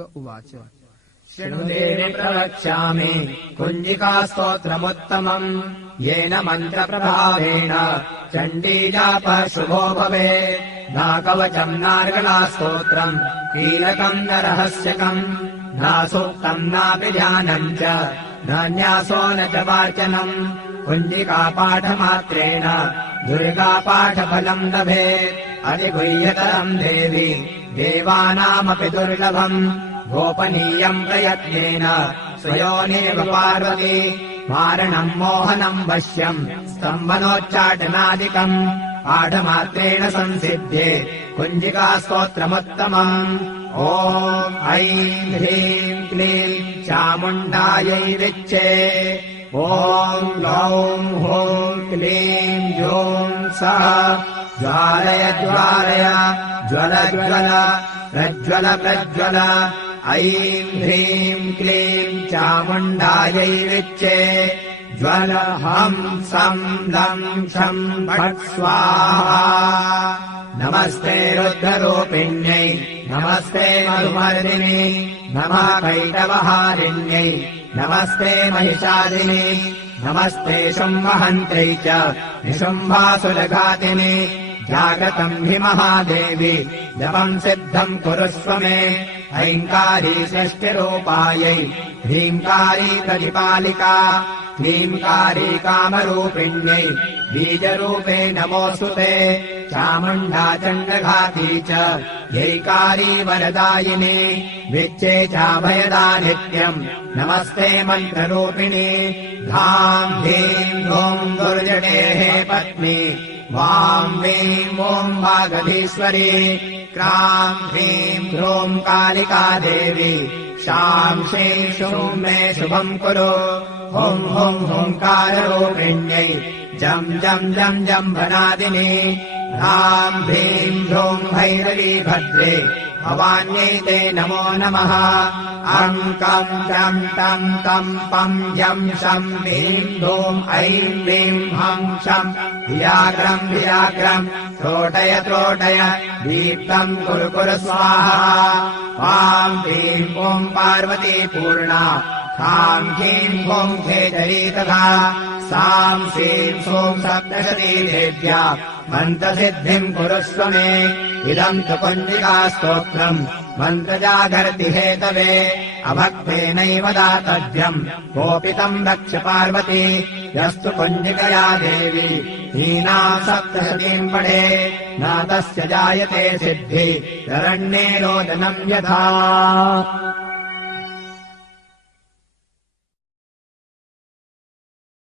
उवाच शृणुदेवि प्रवक्ष्यामि कुञ्जिकास्तोत्रमुत्तमम् येन मन्त्रप्रभावेण चण्डीजापः शुभो भवेत् नाकवचम् नार्गलास्तोत्रम् कीलकम् न रहस्यकम् नासूक्तम् नापि ध्यानम् च नान्यासो न च वाचनम् कुञ्जिकापाठमात्रेण दुर्गापाठफलम् लभेत् अधिगुह्यतरम् देवि देवानामपि दुर्लभम् गोपनीयम् प्रयत्नेन स्वयोनेव पार्वती मारणम् मोहनम् वश्यम् स्तम्भनोच्चाटनादिकम् पाठमात्रेण संसिध्ये कुञ्जिकास्तोत्रमुत्तमम् ॐ ऐं ह्रीं क्लीं चामुण्डायै विच्चे ॐ गौं हूं क्लीं जूं सः ज्वालय ज्वालय ज्वल ज्वल प्रज्वल प्रज्वल ऐं ह्रीं क्लीं चामुण्डायै विच्चे ज्वल हं सं लं शं फट् स्वाहा नमस्ते रुद्ररूपिण्यै नमस्ते मरुमर्दिनि नमः कैटवहारिण्यै नमस्ते महिषादिनि नमस्ते शुम्भहन्त्रै च निशुम्भासुरघातिनि जागतम् हि महादेवी जपम् सिद्धम् कुरुष्व मे ऐङ्कारी षष्टिरूपायै ह्रीङ्कारी प्रतिपालिका क्लीङ्कारी कामरूपिण्यै बीजरूपे नमोऽस्तु ते चामुण्डा चण्डघाती च यैकारी वरदायिनी विच्चे चाभयदा नित्यम् नमस्ते मन्त्ररूपिणी धाम् धीम् धूम् दुर्जटेः पत्नी वाम् वीम् ॐ वागधीश्वरी क्राम् ह्रीम् ह्रूम् कालिका देवी शाम् श्रीम् शूम् मे शुभम् कुरु हुं हुं हुङ्काररूपिण्यै जम् जम् जम् जम्भनादिनी ह्राम् ह्रीम् ह्रूम् भैरवी भद्रे भवान्यै ते नमो नमः अङ्कम् जम् तम् तम् पम् जम् शम् ह्रीम् धूम् ऐं ह्रीम् हं शम् व्याघ्रम् व्याघ्रम् त्रोटय त्रोटय दीप्तम् कुरु कुरु स्वाहा वाम् ह्रीम् ॐ पार्वती पूर्णा खाम् ह्रीम् ॐ खेचरी तथा साम् श्रीम् सोम् सप्तशती देव्या मन्त्रसिद्धिम् कुरुष्व मे इदम् तु कुञ्जिकास्तोत्रम् मन्त्रजागर्ति हेतवे अभक्तेनैव दातव्यम् कोपितम् रक्ष पार्वती यस्तु कुञ्जिकया देवी हीना सप्तशतीम् पठे न तस्य जायते सिद्धि शरण्ये रोदनम् यथा।